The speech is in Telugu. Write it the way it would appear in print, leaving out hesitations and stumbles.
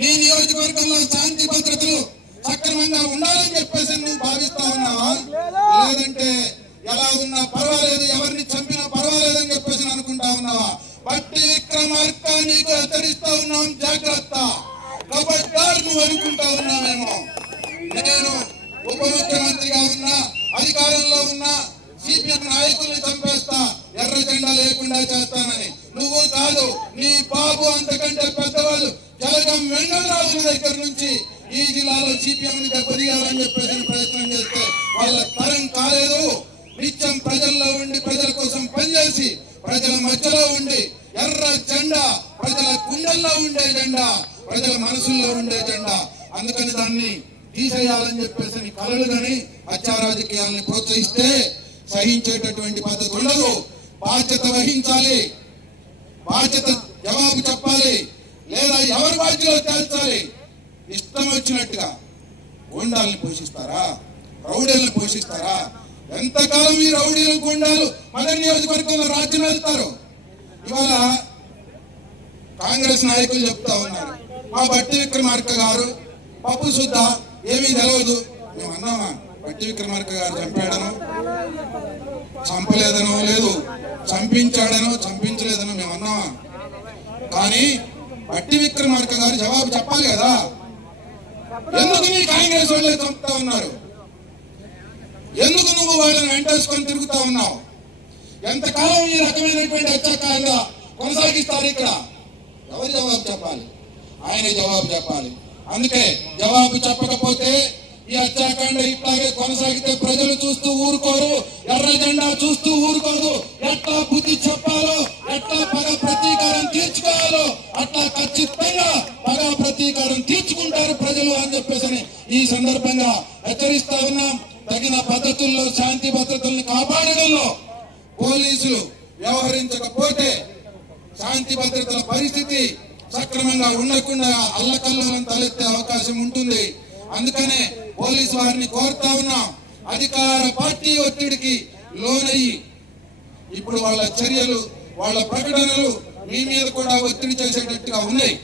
నీ నియోజకవర్గంలో శాంతి భద్రతలు సక్రమంగా ఉండాలని చెప్పేసి నువ్వు భావిస్తా ఉన్నావా? లేదంటే ఎలా ఉన్నా పర్వాలేదు, ఎవరిని చంపినా పర్వాలేదని చెప్పేసి అనుకుంటా ఉన్నావా? బట్టి విక్రమార్క నీకు హెచ్చరిస్తా ఉన్నాం, జాగ్రత్త. ఖబర్దార్ నువ్వు అనుకుంటా ఉన్నామేమో నేను ఉప ముఖ్యమంత్రిగా ఉన్నా, అధికారంలో ఉన్నా సిపిఎం నాయకుల్ని చంపేస్తా, ఎర్ర జెండా లేకుండా చేస్తానని. నువ్వు కాదు, నీ బాబు అంతకంటే పెద్దవాళ్ళు జలగం వెంకటరాజుల దగ్గర నుంచి ఈ జిల్లాలో సిపిఎం ని దెబ్బతీయాలని చెప్పేసి ప్రయత్నం చేస్తే వాళ్ళ తరం కాలేదు. నిత్యం ప్రజల్లో ఉండి ప్రజల కోసం పనిచేసి ప్రజల మధ్యలో ఉండి ఎర్ర జెండా, ప్రజల గుండెల్లో ఉండే జెండా, ప్రజల మనసుల్లో ఉండే జెండా. అందుకని దాన్ని తీసేయాలని చెప్పేసి కలలు కానీ హత్యా రాజకీయాలను ప్రోత్సహిస్తే సహించేటటువంటి పద్ధతి ఉండదు. బాధ్యత వహించాలి, బాధ్యత జవాబు చెప్పాలి, లేదా ఎవరి బాధ్యతలో తేల్చాలి. ఇష్టం వచ్చినట్టుగా గుండాలను పోషిస్తారా, రౌడీలను పోషిస్తారా? ఎంతకాలం ఈ రౌడీలు గుండాలు మన నియోజకవర్గంలో రాజ్యం వెళ్తారు? ఇవాళ కాంగ్రెస్ నాయకులు చెప్తా ఉన్నారు, మా బట్టి విక్రమార్క గారు పప్పు శుద్ధ ఏమీ తెలవదు. మేము అన్నామా బట్టి విక్రమార్క గారు చంపాడనో చంపలేదనో, లేదు చంపించాడనో చంపించలేదనో మేము అన్నామా? కానీ బట్టి విక్రమార్క గారు జవాబు చెప్పాలి కదా. ఎందుకు నీ కాంగ్రెస్ వాళ్ళే చంపుతా ఉన్నారు? ఎందుకు నువ్వు వాళ్ళని వెంటేసుకొని తిరుగుతా ఉన్నావు? ఎంతకాలం ఈ రకమైనటువంటి హత్యాకాండ కొనసాగిస్తారు? ఇక్కడ ఎవరు జవాబు చెప్పాలి? ఆయనే జవాబు చెప్పాలి. అందుకే జవాబు చెప్పకపోతే ఈ హత్యాకాండ ఇట్లాగే కొనసాగితే ప్రజలు చూస్తూ ఊరుకోరు, ఎర్ర జెండా చూస్తూ ఊరుకోదు. ఎట్లా బుద్ధి చెప్పాలో, ఎట్లా పగ ప్రతీకారం తీర్చుకోవాలో అట్లా ఖచ్చితంగా పగ ప్రతీకారం తీర్చుకుంటారు ప్రజలు అని చెప్పేసి ఈ సందర్భంగా హెచ్చరిస్తా ఉన్నాం. తగిన పద్ధతుల్లో శాంతి భద్రతల్ని కాపాడడంలో పోలీసులు వ్యవహరించకపోతే శాంతి భద్రతల పరిస్థితి సక్రమంగా ఉండకుండా అల్లకల్లోలం తలెత్తే అవకాశం ఉంటుంది. అందుకనే పోలీసు వారిని కోరుతా ఉన్నాం, అధికార పార్టీ ఒత్తిడికి లోనయ్యి ఇప్పుడు వాళ్ళ చర్యలు, వాళ్ళ ప్రకటనలు మీ మీద కూడా ఒత్తిడి చేసేటట్టుగా ఉన్నాయి.